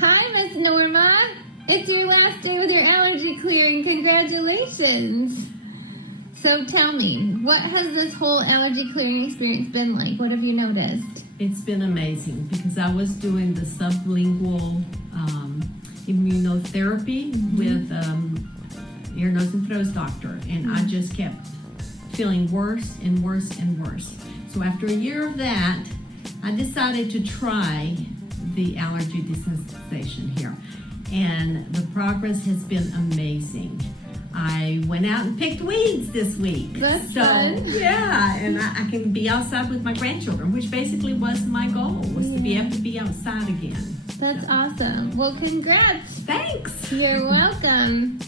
Hi, Miss Norma. It's your last day with your allergy clearing. Congratulations. So tell me, what has this whole allergy clearing experience been like? What have you noticed? It's been amazing because I was doing the sublingual immunotherapy with ear, nose, and throat doctor, and I just kept feeling worse and worse and worse. So after a year of that, I decided to try the allergy desensitization here, and the progress has been amazing. I went out and picked weeds this week. That's fun. Yeah, and I can be outside with my grandchildren, which basically was my goal, was to be able to be outside again. That's awesome. Well, congrats. Thanks. You're welcome.